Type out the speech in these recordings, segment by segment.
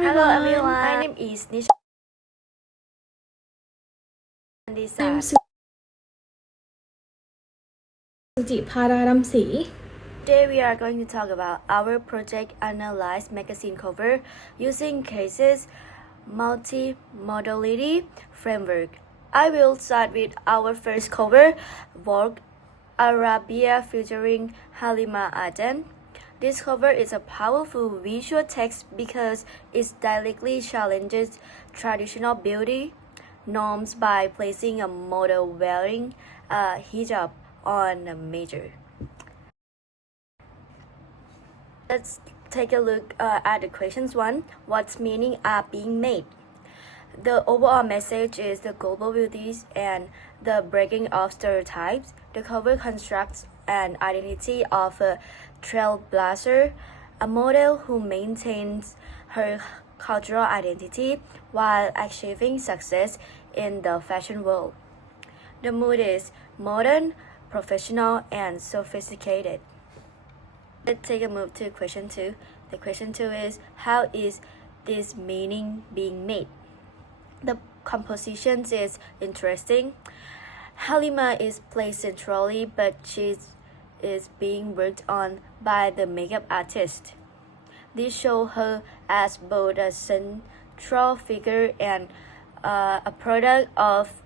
Hello everyone. My name is Nichanun Deesas. Sujipada Dumsri. Today we are going to talk about our project Analyze magazine cover using cases Multimodality framework. I will start with our first cover, Vogue Arabia featuring Halima Aden. This cover is a powerful visual text because it directly challenges traditional beauty norms by placing a model wearing a hijab on a major. Let's take a look at the questions 1. What meaning are being made? The overall message is the global beauties and the breaking of stereotypes. The cover constructs an identity of a trailblazer, a model who maintains her cultural identity while achieving success in the fashion world. The mood is modern, professional, and sophisticated. Let's take a move to question 2. The question 2 is, how is this meaning being made? The composition is interesting. Halima is placed centrally, but she is being worked on by the makeup artist. This shows her as both a central figure and a product of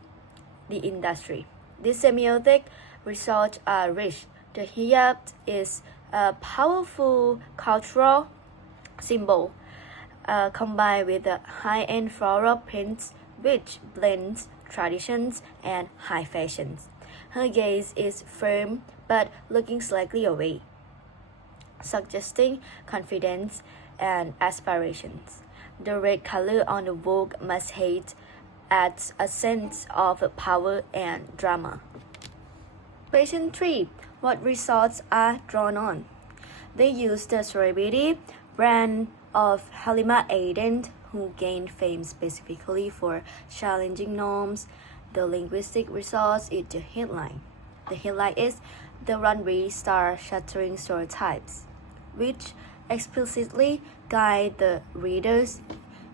the industry. These semiotic results are rich. The hijab is a powerful cultural symbol combined with the high-end floral prints which blends traditions and high fashions. Her gaze is firm but looking slightly away, suggesting confidence and aspirations. The red color on the Vogue masthead adds a sense of power and drama. Question 3. What results are drawn on? They use the celebrity brand of Halima Aden, who gained fame specifically for challenging norms. The linguistic results is the headline. The headline is the runway star shattering stereotypes, which explicitly guide the reader's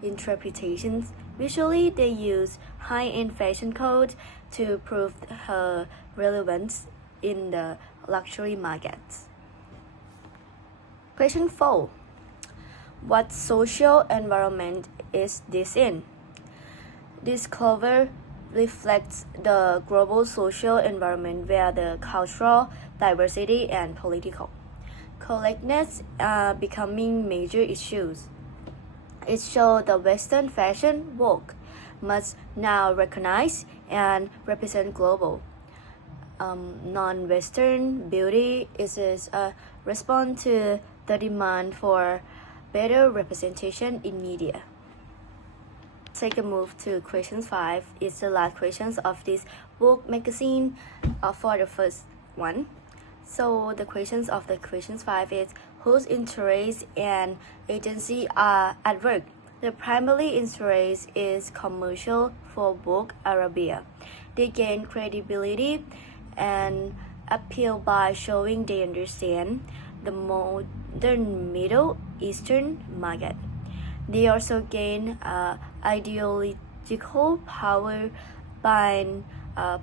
interpretations. Visually, they use high-end fashion codes to prove her relevance in the luxury markets. Question 4. What social environment is this in? This cover reflects the global social environment where the cultural diversity and political correctness are becoming major issues. It shows the Western fashion Vogue must now recognize and represent global non-Western beauty is a response to the demand for better representation in media. Take a move to question 5. It's the last questions of this Vogue magazine for the first one. So the questions of the questions 5 is, whose interest and agency are at work? The primary interest is commercial for Vogue Arabia. They gain credibility and appeal by showing they understand the modern Middle Eastern market. They also gain ideological power by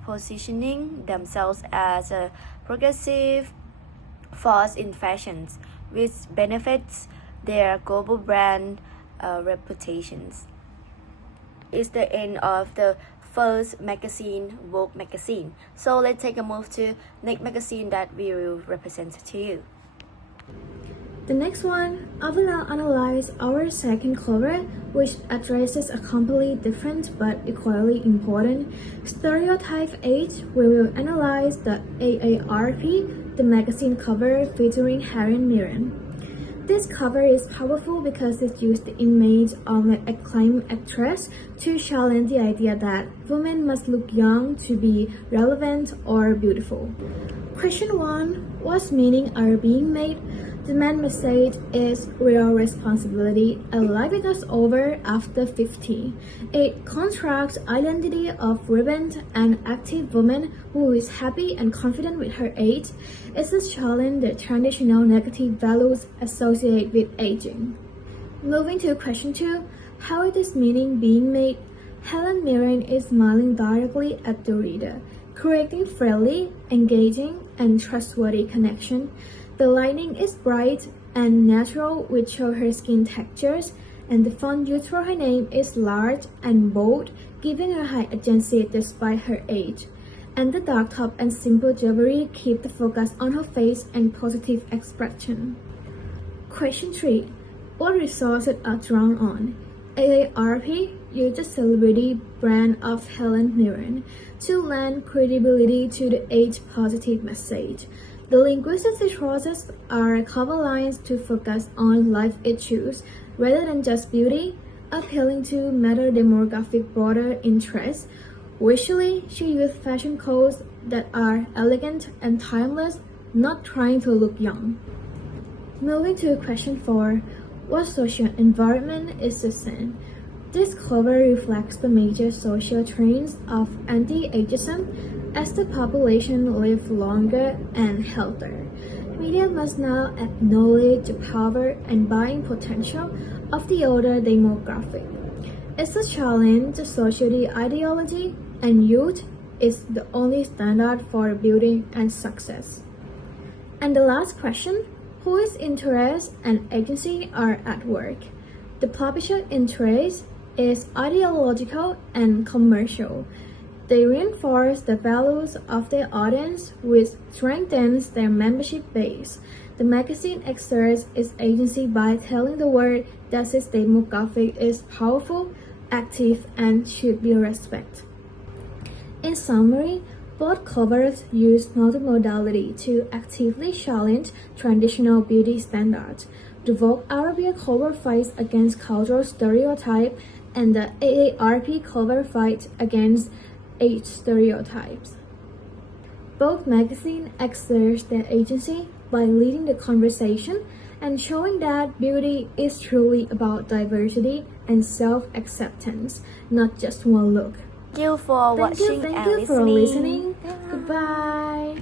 positioning themselves as a progressive force in fashions, which benefits their global brand reputations. It's the end of the first magazine, Vogue magazine. So let's take a move to next magazine that we will represent to you. The next one, I will now analyze our second cover, which addresses a completely different but equally important stereotype 8. We will analyze the AARP, the magazine cover featuring Harry Mirren. This cover is powerful because it used the image of an acclaimed actress to challenge the idea that women must look young to be relevant or beautiful. Question 1. What meaning are being made? The main message is real responsibility, a life is over after 50. It constructs identity of vibrant and active woman who is happy and confident with her age. It's a challenge the traditional negative values associated with aging. Moving to question 2, how is this meaning being made? Helen Mirren is smiling directly at the reader, creating friendly, engaging, and trustworthy connection. The lighting is bright and natural, which show her skin textures, and the font used for her name is large and bold, giving her high agency despite her age. And the dark top and simple jewelry keep the focus on her face and positive expression. Question 3. What resources are drawn on? AARP used the celebrity brand of Helen Mirren to lend credibility to the age-positive message. The linguistic resources are cover lines to focus on life issues rather than just beauty, appealing to matter demographic broader interests. Visually, she used fashion codes that are elegant and timeless, not trying to look young. Moving to question 4, what social environment is this in? This cover reflects the major social trends of anti-ageism as the population lives longer and healthier. Media must now acknowledge the power and buying potential of the older demographic. It's a challenge to society ideology, and youth is the only standard for beauty and success. And the last question, whose interest and agency are at work? The publisher interest is ideological and commercial. They reinforce the values of their audience, which strengthens their membership base. The magazine exerts its agency by telling the world that its demographic is powerful, active, and should be respected. In summary, both covers use multimodality to actively challenge traditional beauty standards. The Vogue Arabia cover fights against cultural stereotypes, and the AARP cover fights against age stereotypes. Both magazines exert their agency by leading the conversation and showing that beauty is truly about diversity and self-acceptance, not just one look. Thank you for watching Thank and you for listening. listening. Goodbye.